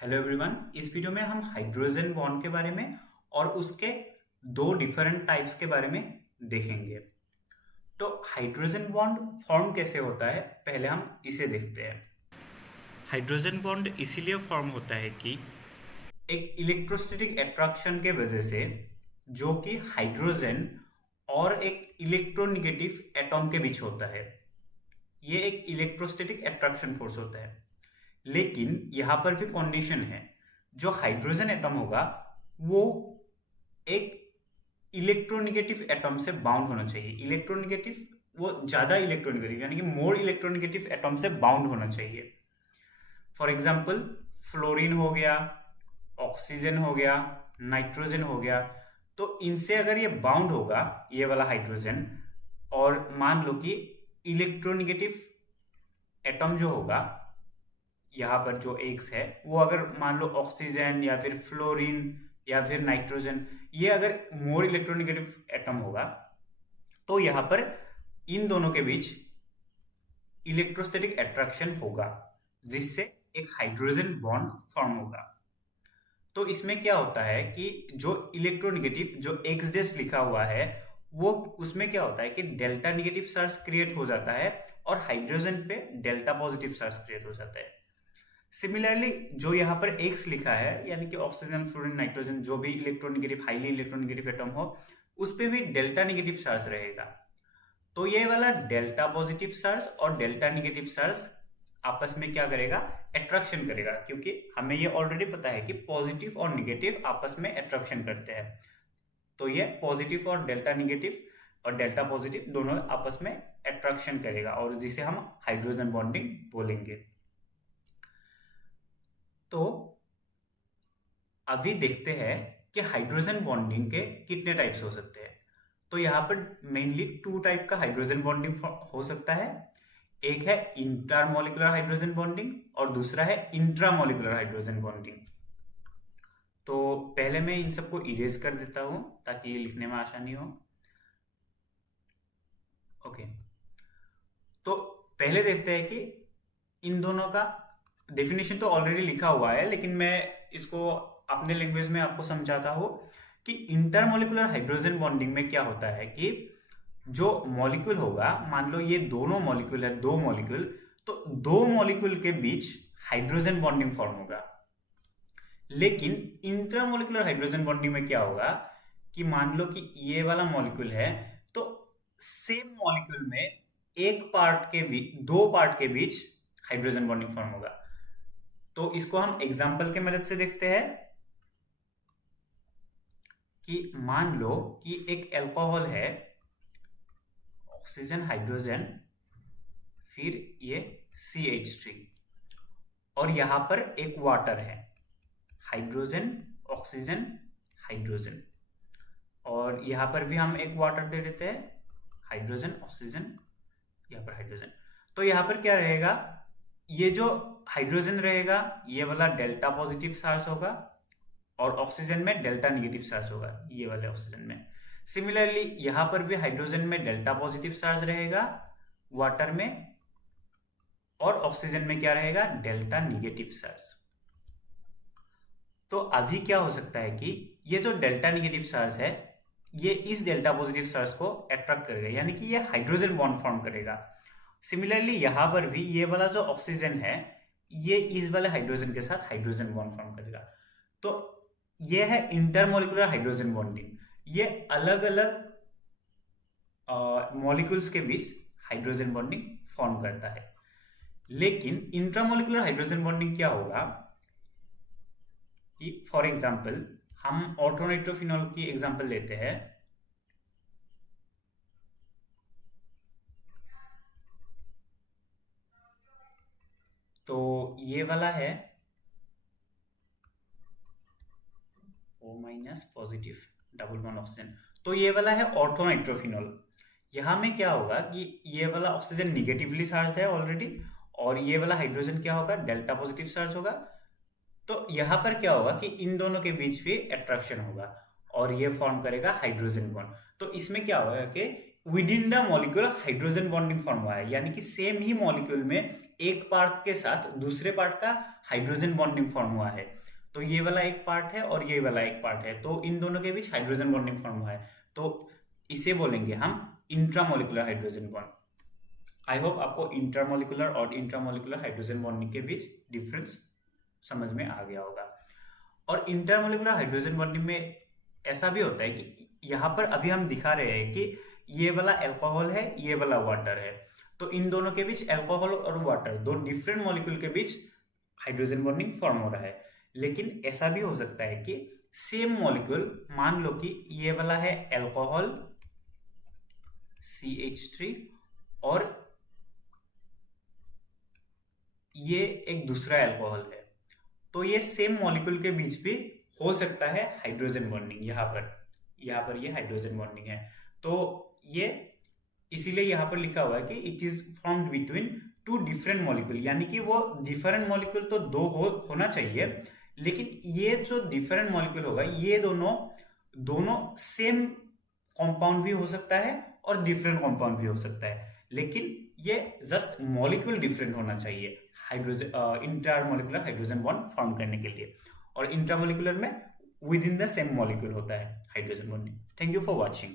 Hello everyone. इस video में हम हाइड्रोजन बॉन्ड के बारे में और उसके दो डिफरेंट टाइप्स के बारे में देखेंगे। तो हाइड्रोजन बॉन्ड फॉर्म कैसे होता है, पहले हम इसे देखते हैं। हाइड्रोजन बॉन्ड इसीलिए फॉर्म होता है कि एक इलेक्ट्रोस्टैटिक अट्रैक्शन के वजह से, जो कि हाइड्रोजन और एक इलेक्ट्रोनेगेटिव एटॉम के बीच होता है, ये एक इलेक्ट्रोस्टैटिक अट्रैक्शन फोर्स होता है। लेकिन यहां पर भी कंडीशन है, जो हाइड्रोजन एटम होगा वो एक इलेक्ट्रोनेगेटिव एटम से बाउंड होना चाहिए। इलेक्ट्रोनेगेटिव, वो ज्यादा इलेक्ट्रोनेगेटिव यानी कि मोर इलेक्ट्रोनेगेटिव एटम से बाउंड होना चाहिए। फॉर एग्जाम्पल फ्लोरीन हो गया, ऑक्सीजन हो गया, नाइट्रोजन हो गया। तो इनसे अगर ये बाउंड होगा, ये वाला हाइड्रोजन, और मान लो कि इलेक्ट्रोनेगेटिव एटम जो होगा यहाँ पर जो एक्स है, वो अगर मान लो ऑक्सीजन या फिर फ्लोरीन या फिर नाइट्रोजन, ये अगर मोर इलेक्ट्रोनेगेटिव एटम होगा, तो यहाँ पर इन दोनों के बीच इलेक्ट्रोस्टैटिक अट्रैक्शन होगा, जिससे एक हाइड्रोजन बॉन्ड फॉर्म होगा। तो इसमें क्या होता है कि जो इलेक्ट्रोनेगेटिव, जो एक्स डेस लिखा हुआ है, वो उसमें क्या होता है कि डेल्टा नेगेटिव चार्ज क्रिएट हो जाता है और हाइड्रोजन पे डेल्टा पॉजिटिव चार्ज क्रिएट हो जाता है। सिमिलरली जो यहाँ पर एक्स लिखा है, यानी कि ऑक्सीजन, फ्लोरीन, नाइट्रोजन, जो भी इलेक्ट्रोनेगेटिव, हाईली इलेक्ट्रोनेगेटिव एटम हो, उस पर भी डेल्टा नेगेटिव चार्ज रहेगा। तो ये वाला डेल्टा पॉजिटिव चार्ज और डेल्टा नेगेटिव चार्ज आपस में क्या करेगा, अट्रैक्शन करेगा, क्योंकि हमें ये ऑलरेडी पता है कि पॉजिटिव और नेगेटिव आपस में अट्रैक्शन करते हैं। तो ये पॉजिटिव और डेल्टा नेगेटिव और डेल्टा पॉजिटिव दोनों आपस में अट्रैक्शन करेगा, और जिसे हम हाइड्रोजन बॉन्डिंग बोलेंगे। तो अभी देखते हैं कि हाइड्रोजन बॉन्डिंग के कितने टाइप्स हो सकते हैं। तो यहाँ पर मेनली टू टाइप का हाइड्रोजन बॉन्डिंग हो सकता है। एक है इंटरमोलिकुलर हाइड्रोजन बॉन्डिंग और दूसरा है इंट्रामोलिकुलर हाइड्रोजन बॉन्डिंग। तो पहले मैं इन सबको इरेज कर देता हूं ताकि ये लिखने में आसानी हो। ओके, तो पहले देखते हैं कि इन दोनों का डेफिनेशन तो ऑलरेडी लिखा हुआ है, लेकिन मैं इसको अपने लैंग्वेज में आपको समझाता हूं कि इंटरमोलिकुलर हाइड्रोजन बॉन्डिंग में क्या होता है कि जो मॉलिक्यूल होगा, मान लो ये दोनों मॉलिक्यूल है, दो मॉलिक्यूल, तो दो मॉलिक्यूल के बीच हाइड्रोजन बॉन्डिंग फॉर्म होगा। लेकिन इंटरमोलिकुलर हाइड्रोजन बॉन्डिंग में क्या होगा कि मान लो कि ये वाला मॉलिक्यूल है, तो सेम मॉलिक्यूल में एक पार्ट के बीच, दो पार्ट के बीच हाइड्रोजन बॉन्डिंग फॉर्म होगा। तो इसको हम एग्जांपल के मदद से देखते हैं कि मान लो कि एक अल्कोहल है, ऑक्सीजन, हाइड्रोजन, फिर ये CH3, और यहां पर एक वाटर है, हाइड्रोजन, ऑक्सीजन, हाइड्रोजन, और यहां पर भी हम एक वाटर दे देते हैं, हाइड्रोजन, ऑक्सीजन, यहां पर हाइड्रोजन। तो यहां पर क्या रहेगा, ये जो हाइड्रोजन रहेगा ये वाला डेल्टा पॉजिटिव चार्ज होगा, और ऑक्सीजन में डेल्टा नेगेटिव चार्ज होगा, ये वाले ऑक्सीजन में। सिमिलरली यहां पर भी हाइड्रोजन में डेल्टा पॉजिटिव चार्ज रहेगा वाटर में, और ऑक्सीजन में क्या रहेगा, डेल्टा नेगेटिव चार्ज। तो अभी क्या हो सकता है कि ये जो डेल्टा नेगेटिव चार्ज है, ये इस डेल्टा पॉजिटिव चार्ज को अट्रैक्ट करेगा, यानी कि ये हाइड्रोजन बॉन्ड फॉर्म करेगा। सिमिलरली यहां पर भी ये वाला जो ऑक्सीजन है, ये इस वाले हाइड्रोजन के साथ हाइड्रोजन बॉन्ड फॉर्म करेगा। तो ये है इंटरमोलिकुलर हाइड्रोजन बॉन्डिंग। ये अलग अलग मॉलिक्यूल्स के बीच हाइड्रोजन बॉन्डिंग फॉर्म करता है। लेकिन इंट्रामोलिकुलर हाइड्रोजन बॉन्डिंग क्या होगा कि फॉर एग्जांपल हम ऑर्थोनाइट्रोफिनॉल की एग्जांपल लेते हैं। तो ये वाला है O- positive double bond oxygen, तो ये वाला है ऑर्थोनाइट्रोफिनॉल। यहां में क्या होगा कि ये वाला ऑक्सीजन निगेटिवली चार्ज है ऑलरेडी, और ये वाला हाइड्रोजन क्या होगा, डेल्टा पॉजिटिव चार्ज होगा। तो यहां पर क्या होगा कि इन दोनों के बीच भी अट्रैक्शन होगा और ये फॉर्म करेगा हाइड्रोजन बॉन्ड। तो इसमें क्या होगा कि with in the molecule hydrogen bonding form हुआ है, यानी कि सेम ही मॉलिक्यूल में एक पार्ट के साथ दूसरे पार्ट का हाइड्रोजन बॉन्डिंग फॉर्म हुआ है। तो ये वाला एक पार्ट है और ये वाला एक पार्ट है, तो इन दोनों के बीच हाइड्रोजन बॉन्डिंग फॉर्म हुआ है, तो इसे बोलेंगे हम intramolecular hydrogen bond. I hope आपको इंटरमोलिकुलर और इंट्रामोलिकुलर हाइड्रोजन बॉन्डिंग के बीच डिफरेंस समझ में आ गया होगा। और इंटरमोलिकुलर हाइड्रोजन बॉन्डिंग में ऐसा भी होता है कि यहाँ पर अभी हम दिखा रहे हैं कि ये वाला अल्कोहल है, ये वाला वाटर है, तो इन दोनों के बीच अल्कोहल और वाटर दो डिफरेंट मॉलिक्यूल के बीच हाइड्रोजन बॉन्डिंग फॉर्म हो रहा है। लेकिन ऐसा भी हो सकता है कि सेम मॉलिक्यूल, मान लो कि ये वाला है अल्कोहल CH3 और ये एक दूसरा अल्कोहल है, तो ये सेम मॉलिक्यूल के बीच भी हो सकता है हाइड्रोजन बॉन्डिंग। यहाँ पर ये हाइड्रोजन बॉन्डिंग है, तो ये इसीलिए यहाँ पर लिखा हुआ है कि it is formed between two different molecule, यानी कि वो डिफरेंट मॉलिक्यूल तो दो होना चाहिए, लेकिन ये जो डिफरेंट मॉलिक्यूल होगा ये दोनों सेम कंपाउंड भी हो सकता है और डिफरेंट कंपाउंड भी हो सकता है, लेकिन ये जस्ट मॉलिक्यूल डिफरेंट होना चाहिए hydrogen intermolecular hydrogen bond form करने के लिए। और इंट्रामोलिकुलर में with in the same molecule होता है hydrogen bonding. Thank you for watching.